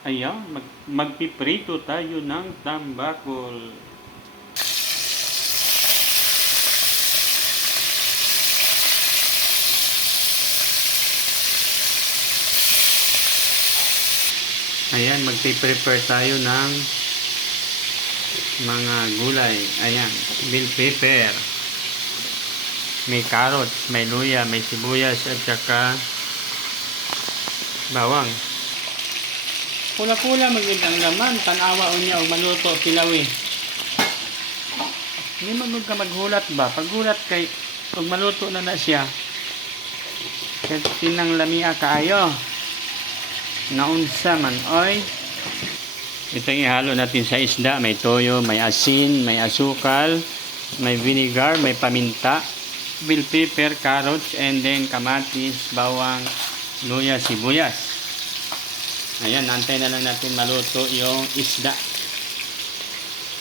Ayan, magpiprito tayo ng tambakol. Ayan, magpiprepare tayo ng mga gulay. Ayan, bell pepper. May carrots, may luya, may sibuyas, at saka bawang. Pula-pula magandang laman, tanawa niya o maluto pilawi. Hindi magod ka maghulat ba? Paghulat kay pag maluto na siya. Kaya tinang lamia kaayo. Naunsa man oy. Ito yung ihalo natin sa isda. May toyo, may asin, may asukal, may vinegar, may paminta, bell pepper, carrots, and then kamatis, bawang, luya, sibuyas. Ayan, antay na lang natin maluto yung isda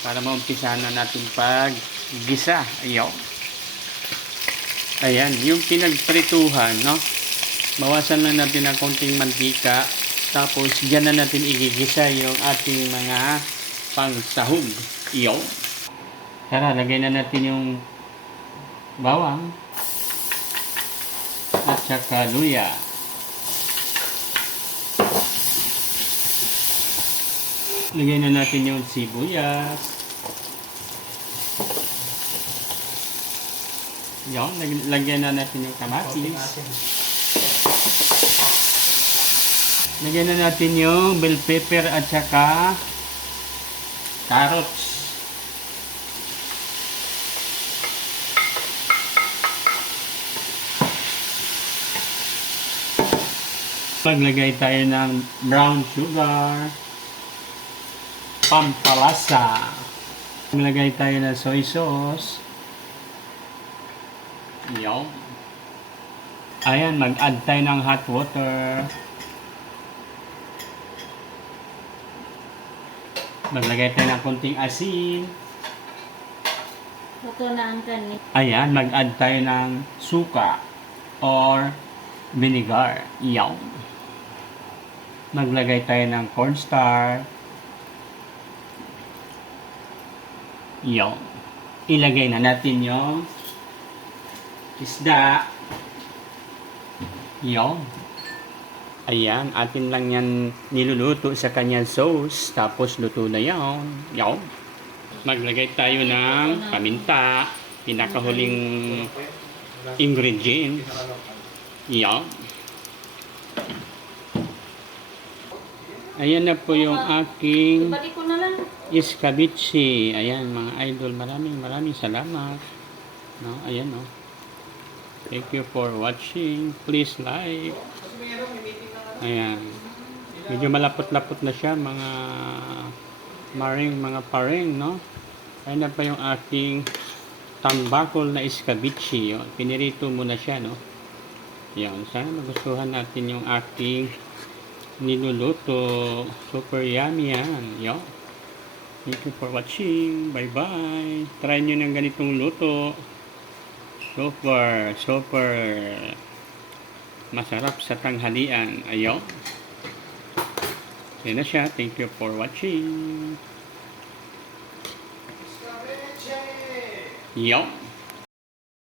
para maumpisa na natin pag-gisa. Ayan, yung pinagprituhan, no? Bawasan lang natin ng konting mantika. Tapos, dyan na natin igigisa yung ating mga pangsahog. Tara, lagay na natin yung bawang at saka luya. Lagay na natin yung sibuyas. Lagyan na natin yung kamatis. Lagyan na natin yung bell pepper at saka carrots. Maglagay tayo ng brown sugar, pampalasa. Maglagay tayo ng soy sauce. Ayan, mag-add tayo ng hot water. Maglagay tayo ng konting asin. Ito na ang kanin. Ayan, mag-add tayo ng suka or vinegar. Maglagay tayo ng cornstarch. Ilagay na natin yung isda. Ayan, atin lang yan niluluto sa kanyang sauce. Tapos luto na yan. Maglagay tayo ng paminta. Pinakahuling ingredient. Ayan na po yung aking Ibalik ko na lang. escabeche. Ayan mga idol, maraming salamat. No, ayan no. Thank you for watching. Please like. Ayan. Medyo malapot-lapot na siya mga paring, no? Ayan na pa yung aking tambakol na escabeche. Pinirito muna siya, no? Yan. Sana magustuhan natin yung aking niluluto. Super yummy yan. Thank you for watching. Bye-bye. Try nyo ng ganitong luto. Super masarap sa tanghalian. Yan na siya. Thank you for watching.